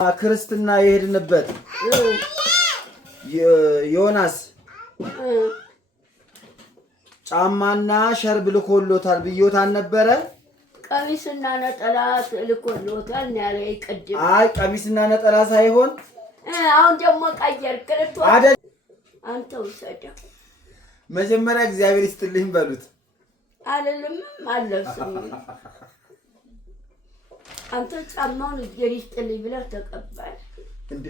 ክርስትና የሄድንበት ዮናስ ጫማና ሸርብ ልኮሎታል ብዮታል ነበረ። ቀሚስና ነጠላ ልኮሎታል ነው ያለ ይቀድም። አይ ቀሚስና ነጠላ ሳይሆን አሁን ደግሞ ቀየርክልት አይደል? አንተ ወሰደው መጀመሪያ እግዚአብሔር ይስጥልኝ በሉት። አይደለም አለብስም አንተ ጫማውን እግዚአብሔር ይስጥልኝ ብለህ ተቀበል። እንዴ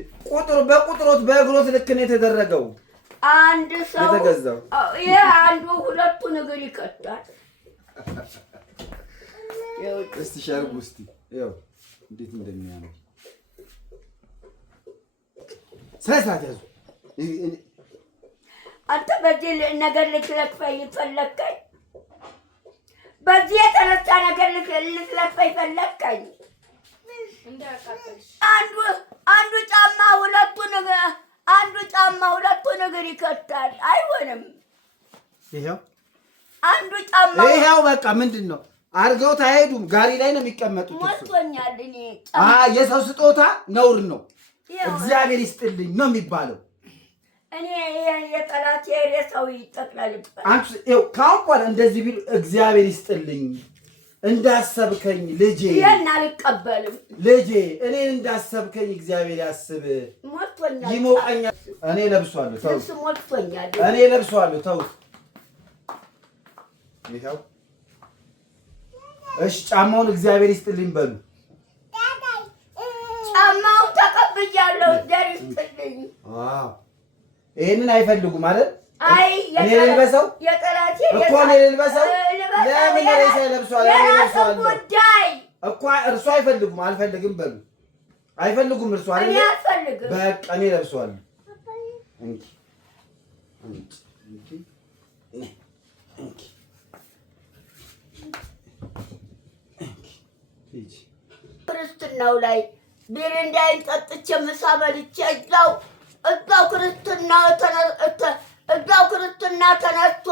በቁጥሮት በእግሮት ልክ ነው የተደረገው። አንድ ሰው የተገዛው አንዱ ሁለቱ ነገር ይከታል። እስቲ ሸርቡ እስቲ ይኸው እንዴት እንደሚያምር ስለሳት ያዙ። አንተ በዚህ ነገር ልትለክፈኝ ፈለከኝ። በዚህ የተነሳ ነገር ልትለክፈኝ ፈለከኝ። አንዱ ጫማ ሁለቱ ነገር ይከታል። አይሆንም። ይሄው አንዱ ጫማ ይሄው በቃ ምንድነው አርገው ታሄዱም ጋሪ ላይ ነው የሚቀመጡት። ሞቶኛል። እኔ የሰው ስጦታ ነውር ነው። እግዚአብሔር ይስጥልኝ ነው የሚባለው። እኔ የጠላት የሬሳው ይጠቅላልበት። አንቺ ይኸው ካሁን በኋላ እንደዚህ ቢሉ እግዚአብሔር ይስጥልኝ እንዳሰብከኝ ልጄ ይሄን አልቀበልም። ልጄ እኔን እንዳሰብከኝ እግዚአብሔር ያስብ። ሞቶኛል። ይሞቀኛል። እኔ ለብሷለሁ ተው። ሞቶኛል። እኔ ለብሷለሁ ተው። ይሄው እሺ ጫማውን እግዚአብሔር ይስጥልኝ በሉ። ጫማውን ተቀብያለሁ። እግዚአብሔር ይስጥልኝ። ይሄንን አይፈልጉም አይደል? አይ እኔ ልልበሰው የጠላቴ እኮ እኔ ልልበሰው። ለምን ሬሳ ይለብሷል? እኔ ልብሷለሁ እኮ እርሱ አይፈልጉም። አልፈልግም በሉ። አይፈልጉም እርሱ አይደል? እኔ አልፈልግም። በቃ እኔ ለብሷለሁ። እንኪ ክርስትናው ላይ ቢረንዳይን ጠጥቼ ምሳ በልቼ እዛው ክርስትና ተነስቶ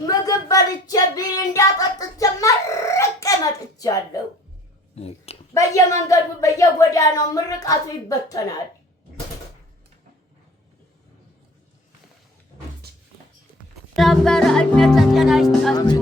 ምግብ በልቼ ቢረንዳ ጠጥቼ መርቄ መጥቻለሁ። በየመንገዱ በየጎዳናው ምርቃቱ ይበተናል። ጋር እድሜ ተጤና ይስጣችሁ።